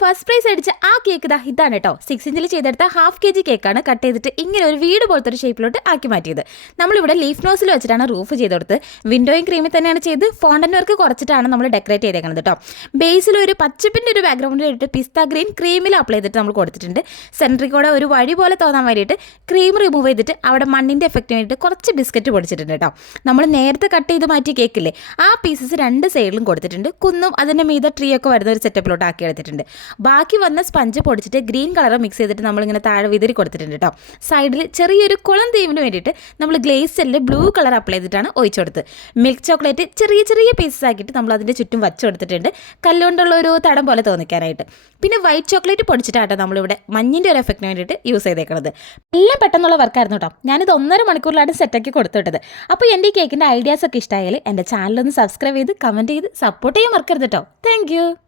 First prize അടിച്ച ആ cake ഇതാ ഇതാണ് കേട്ടോ സിക്സ് ഇഞ്ചിൽ ചെയ്തെടുത്ത ഹാഫ് കെ ജി കേക്കാണ് കട്ട് ചെയ്തിട്ട് ഇങ്ങനെ ഒരു വീട് പോലത്തെ ഒരു ഷേപ്പിലോട്ട് ആക്കി മാറ്റിയത്. നമ്മളിവിടെ ലീഫ് നോസിൽ വെച്ചിട്ടാണ് റൂഫ് ചെയ്ത് കൊടുത്ത് വിൻഡോയും ക്രീമിൽ തന്നെയാണ് ചെയ്ത് ഫോണ്ടൻ വർക്ക് കുറച്ചിട്ടാണ് നമ്മൾ ഡെക്കറേറ്റ് ചെയ്തേക്കുന്നത് കേട്ടോ ബേസിൽ ഒരു പച്ചപ്പിന്റെ ഒരു ബാക്ക്ഗ്രൗണ്ടിൽ ഇട്ട് പിസ്ത ഗ്രീൻ ക്രീമിൽ അപ്ലൈ ചെയ്തിട്ട് നമ്മൾ കൊടുത്തിട്ടുണ്ട്. സെൻട്രിൽ കൂടെ ഒരു വഴി പോലെ തോന്നാൻ വേണ്ടിയിട്ട് ക്രീം റിമൂവ് ചെയ്തിട്ട് അവിടെ മണ്ണിന്റെ എഫക്റ്റ് വേണ്ടിയിട്ട് കുറച്ച് ബിസ്ക്കറ്റ് പൊടിച്ചിട്ടുണ്ട് കേട്ടോ നമ്മൾ നേരത്തെ കട്ട് ചെയ്ത് മാറ്റിയ കേക്കില്ലേ ആ പീസസ് രണ്ട് സൈഡിലും കൊടുത്തിട്ടുണ്ട്. കുന്നും അതിന്റെ മീത ട്രീ ഒക്കെ വരുന്ന ഒരു സെറ്റപ്പിലോട്ട് ആക്കി എടുത്തിട്ടുണ്ട്. ബാക്കി വന്ന സ്പഞ്ച് പൊടിച്ചിട്ട് ഗ്രീൻ കളർ മിക്സ് ചെയ്തിട്ട് നമ്മളിങ്ങനെ താഴെ വിതറി കൊടുത്തിട്ടുണ്ട് കേട്ടോ സൈഡിൽ ചെറിയൊരു കുളം തീമിന് വേണ്ടിയിട്ട് നമ്മൾ ഗ്ലേസറിൽ ബ്ലൂ കളർ അപ്ലൈ ചെയ്തിട്ടാണ് ഒഴിച്ചു കൊടുത്ത് മിൽക്ക് ചോക്ലേറ്റ് ചെറിയ ചെറിയ പീസസ് ആക്കിയിട്ട് നമ്മൾ അതിന്റെ ചുറ്റും വച്ചു കൊടുത്തിട്ടുണ്ട്. കല്ലുകൊണ്ടുള്ള ഒരു തടം പോലെ തോന്നിക്കാനായിട്ട്. പിന്നെ വൈറ്റ് ചോക്ലേറ്റ് പൊടിച്ചിട്ടാട്ടോ നമ്മളിവിടെ മഞ്ഞിന്റെ ഒരു എഫക്റ്റിന് വേണ്ടിയിട്ട് യൂസ് ചെയ്തേക്കുന്നത് എല്ലാം പെട്ടെന്നുള്ള വർക്കായിരുന്നു കേട്ടോ ഞാനിത് ഒന്നര മണിക്കൂറിലാണ് സെറ്റാക്കി കൊടുത്തിട്ടത് അപ്പോൾ എന്റെ ഈ കേക്കിന്റെ ഐഡിയാസ് ഒക്കെ ഇഷ്ടമായാൽ എന്റെ ചാനലൊന്ന് സബ്സ്ക്രൈബ് ചെയ്ത് കമന്റ് ചെയ്ത് സപ്പോർട്ട് ചെയ്യാൻ മറക്കരുത് കേട്ടോ താങ്ക്